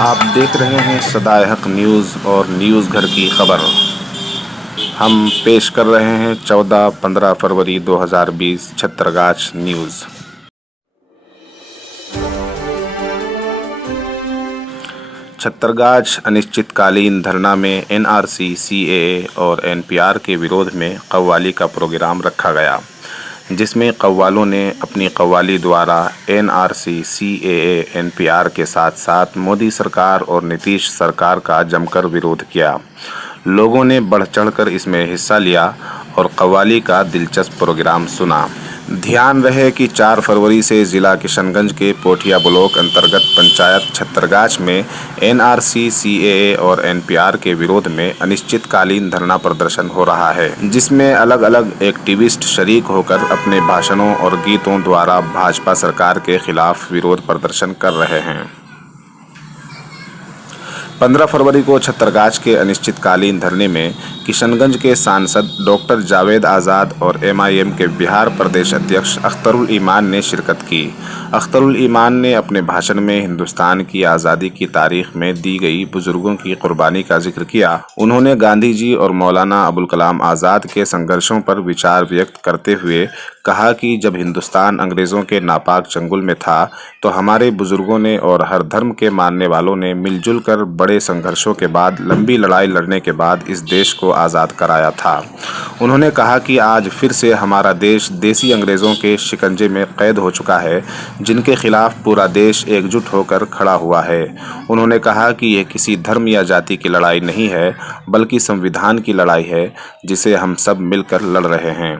आप देख रहे हैं सदाए हक न्यूज़ और न्यूज़ घर की खबर। हम पेश कर रहे हैं 14-15 फरवरी 2020 छत्तरगाछ न्यूज़। छत्तरगाछ अनिश्चितकालीन धरना में एनआरसी, सीएए और एनपीआर के विरोध में कव्वाली का प्रोग्राम रखा गया, जिसमें कव्वालों ने अपनी कव्वाली द्वारा एनआरसी, सीएए, एनपीआर के साथ साथ मोदी सरकार और नीतीश सरकार का जमकर विरोध किया। लोगों ने बढ़ चढ़कर इसमें हिस्सा लिया और कव्वाली का दिलचस्प प्रोग्राम सुना। ध्यान रहे कि 4 फरवरी से जिला किशनगंज के पोठिया ब्लॉक अंतर्गत पंचायत छत्तरगाछ में एनआरसी, सीएए और एनपीआर के विरोध में अनिश्चितकालीन धरना प्रदर्शन हो रहा है, जिसमें अलग अलग एक्टिविस्ट शरीक होकर अपने भाषणों और गीतों द्वारा भाजपा सरकार के खिलाफ विरोध प्रदर्शन कर रहे हैं। 15 फरवरी को छत्तरगाछ के अनिश्चितकालीन धरने में किशनगंज के सांसद डॉक्टर जावेद आज़ाद और एमआईएम के बिहार प्रदेश अध्यक्ष अख्तरुल ईमान ने शिरकत की। अख्तरुल ईमान ने अपने भाषण में हिंदुस्तान की आज़ादी की तारीख में दी गई बुजुर्गों की कुर्बानी का जिक्र किया। उन्होंने गांधी जी और मौलाना अबुल कलाम आज़ाद के संघर्षों पर विचार व्यक्त करते हुए कहा कि जब हिंदुस्तान अंग्रेज़ों के नापाक चंगुल में था तो हमारे बुजुर्गों ने और हर धर्म के मानने वालों ने मिलजुल कर बड़े संघर्षों के बाद लंबी लड़ाई लड़ने के बाद इस देश को आज़ाद कराया था। उन्होंने कहा कि आज फिर से हमारा देश देसी अंग्रेज़ों के शिकंजे में कैद हो चुका है, जिनके खिलाफ पूरा देश एकजुट होकर खड़ा हुआ है। उन्होंने कहा कि यह किसी धर्म या जाति की लड़ाई नहीं है, बल्कि संविधान की लड़ाई है, जिसे हम सब मिलकर लड़ रहे हैं।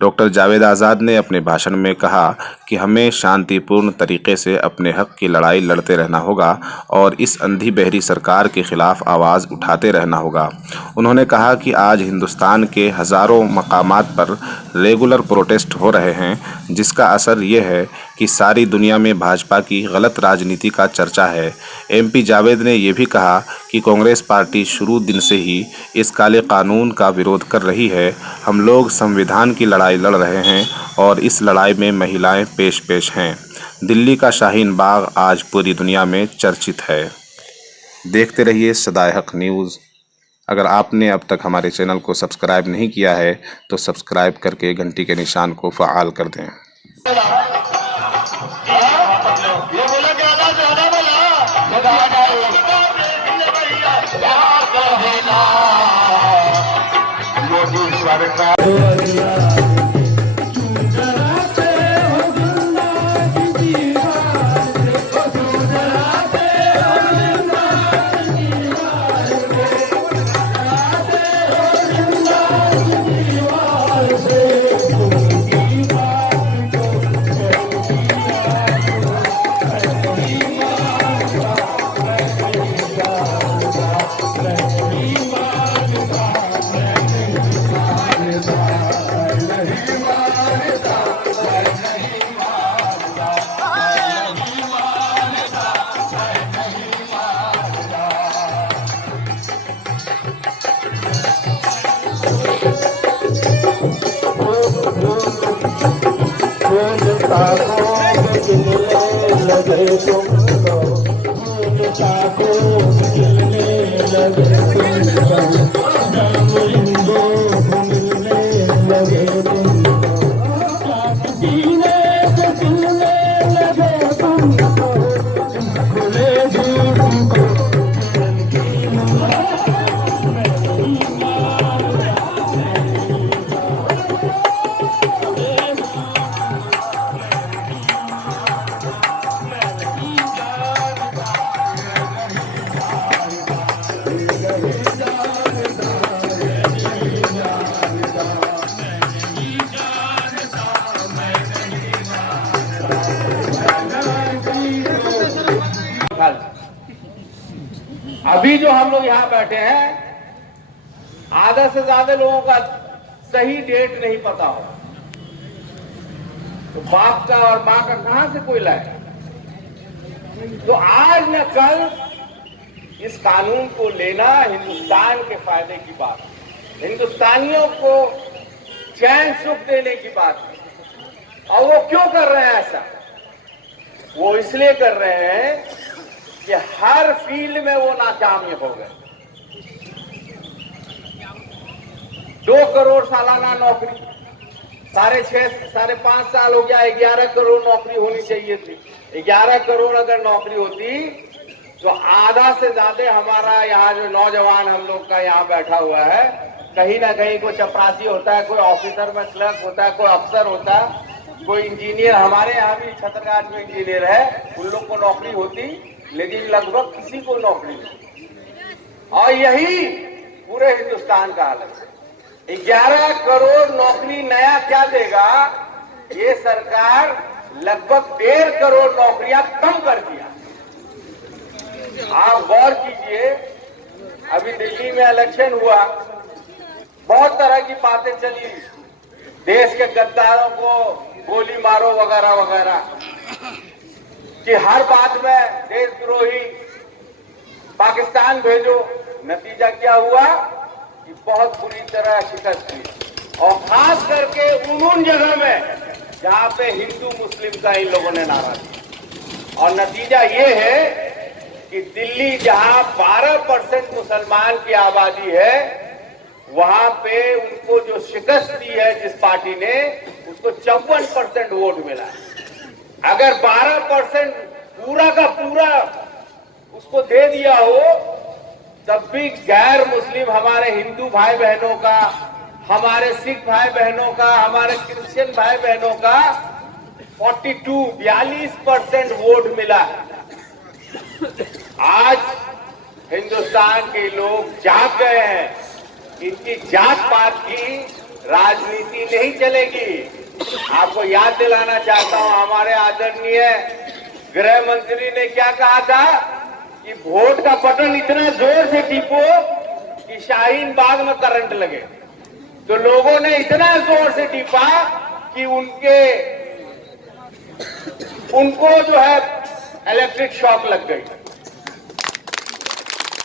डॉक्टर जावेद आज़ाद ने अपने भाषण में कहा कि हमें शांतिपूर्ण तरीके से अपने हक की लड़ाई लड़ते रहना होगा और इस अंधी बहरी सरकार के खिलाफ आवाज़ उठाते रहना होगा। उन्होंने कहा कि आज हिंदुस्तान के हज़ारों मकामात पर रेगुलर प्रोटेस्ट हो रहे हैं, जिसका असर ये है कि सारी दुनिया में भाजपा की गलत राजनीति का चर्चा है। एमपी जावेद ने यह भी कहा कि कांग्रेस पार्टी शुरू दिन से ही इस काले कानून का विरोध कर रही है। हम लोग संविधान की लड़ाई लड़ रहे हैं और इस लड़ाई में महिलाएं पेश हैं। दिल्ली का शाहीन बाग आज पूरी दुनिया में चर्चित है। देखते रहिए सदाए हक न्यूज़। अगर आपने अब तक हमारे चैनल को सब्सक्राइब नहीं किया है तो सब्सक्राइब करके घंटी के निशान को फ़आल कर दें। अभी जो हम लोग यहाँ बैठे हैं, आधा से ज्यादा लोगों का सही डेट नहीं पता हो, तो बाप का और मां का कहां से कोई लाए। तो आज न कल इस कानून को लेना हिंदुस्तान के फायदे की बात है, हिंदुस्तानियों को चैन सुख देने की बात है। और वो क्यों कर रहे हैं ऐसा? वो इसलिए कर रहे हैं कि हर फील्ड में वो नाकाम हो गए। 2 करोड़ सालाना नौकरी, 5.5 साल हो गया, 11 करोड़ नौकरी होनी चाहिए थी। 11 करोड़ अगर नौकरी होती तो आधा से ज्यादा हमारा यहाँ जो नौजवान हम लोग का यहाँ बैठा हुआ है, कहीं ना कहीं कोई चपरासी होता है, कोई ऑफिसर में क्लर्क होता है, कोई अफसर होता है, कोई इंजीनियर। हमारे यहाँ भी छतरगाछ में इंजीनियर है, उन लोग को नौकरी होती, लेकिन लगभग किसी को नौकरी नहीं। और यही पूरे हिंदुस्तान का हाल है। 11 करोड़ नौकरी नया क्या देगा? ये सरकार लगभग 1.5 करोड़ नौकरियां कम कर दिया। आप गौर कीजिए, अभी दिल्ली में इलेक्शन हुआ, बहुत तरह की बातें चली, देश के गद्दारों को गोली मारो वगैरह वगैरह, कि हर बात में देशद्रोही, पाकिस्तान भेजो। नतीजा क्या हुआ कि बहुत बुरी तरह शिकस्त हुई, और खास करके उन जगह में जहां पे हिंदू मुस्लिम का इन लोगों ने नारा दिया। और नतीजा ये है कि दिल्ली जहां 12% मुसलमान की आबादी है, वहां पे उनको जो शिकस्त दी है जिस पार्टी ने, उसको 54% वोट मिला है। अगर 12% पूरा का पूरा उसको दे दिया हो, तब भी गैर मुस्लिम हमारे हिंदू भाई बहनों का, हमारे सिख भाई बहनों का, हमारे क्रिश्चियन भाई बहनों का 42% वोट मिला। आज हिंदुस्तान के लोग जाग गए हैं, इनकी जात पात की राजनीति नहीं चलेगी। आपको याद दिलाना चाहता हूं, हमारे आदरणीय गृह मंत्री ने क्या कहा था कि वोट का बटन इतना जोर से टिपो कि शाहीन बाग में करंट लगे। तो लोगों ने इतना जोर से टिपा कि उनको जो है इलेक्ट्रिक शॉक लग गई।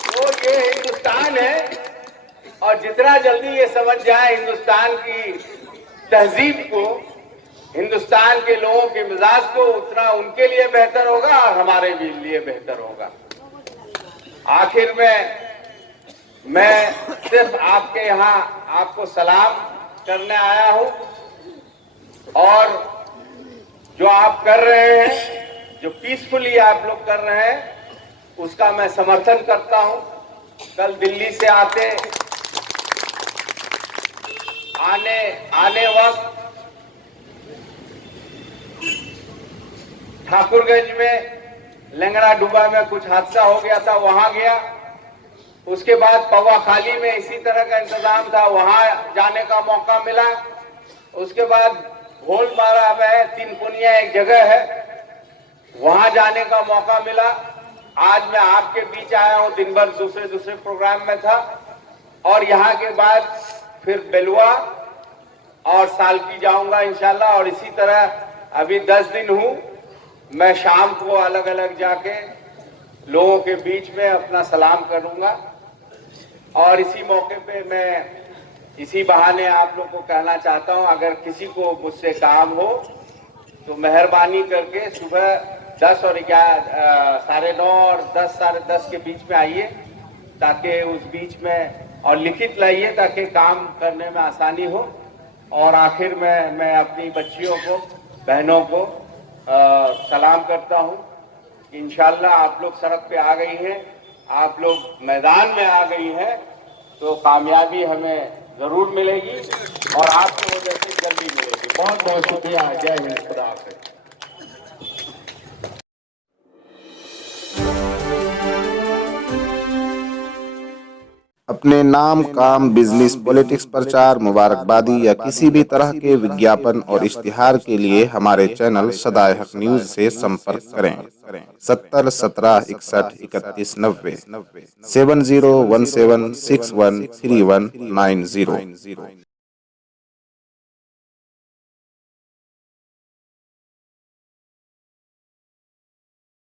तो ये हिंदुस्तान है, और जितना जल्दी ये समझ जाए हिंदुस्तान की तहजीब को, हिंदुस्तान के लोगों के मिजाज को, उतना उनके लिए बेहतर होगा और हमारे भी लिए बेहतर होगा। आखिर में मैं सिर्फ आपके यहाँ आपको सलाम करने आया हूं, और जो आप कर रहे हैं, जो पीसफुली आप लोग कर रहे हैं, उसका मैं समर्थन करता हूं। कल दिल्ली से आने वक्त ठाकुरगंज में लंगड़ा डूबा में कुछ हादसा हो गया था, वहां गया। उसके बाद पवा खाली में इसी तरह का इंतजाम था, वहां जाने का मौका मिला। उसके बाद भोलमारा में तिनकुनिया एक जगह है, वहां जाने का मौका मिला। आज मैं आपके बीच आया हूं, दिन भर दूसरे प्रोग्राम में था, और यहाँ के बाद फिर बेलुआ और सालकी जाऊंगा इंशाल्लाह। और इसी तरह अभी 10 दिन हूं, मैं शाम को अलग अलग जाके लोगों के बीच में अपना सलाम करूंगा। और इसी मौके पे मैं इसी बहाने आप लोग को कहना चाहता हूं, अगर किसी को मुझसे काम हो तो मेहरबानी करके सुबह 10 और 9:30 और 10 साढ़े 10 के बीच में आइए, ताकि उस बीच में, और लिखित लाइए ताकि काम करने में आसानी हो। और आखिर में मैं अपनी बच्चियों को, बहनों को सलाम करता हूं। इंशाल्लाह आप लोग सड़क पे आ गई हैं, आप लोग मैदान में आ गई हैं, तो कामयाबी हमें जरूर मिलेगी, और आपको वजह से जल्दी मिलेगी। बहुत बहुत शुक्रिया। जय हिंद, खुदा हाफिज। अपने नाम, काम, बिजनेस, पॉलिटिक्स, प्रचार, मुबारकबादी या किसी भी तरह के विज्ञापन और इश्तिहार के लिए हमारे चैनल सदाए हक न्यूज से संपर्क करें। 70 17 61 31 90 7017613190।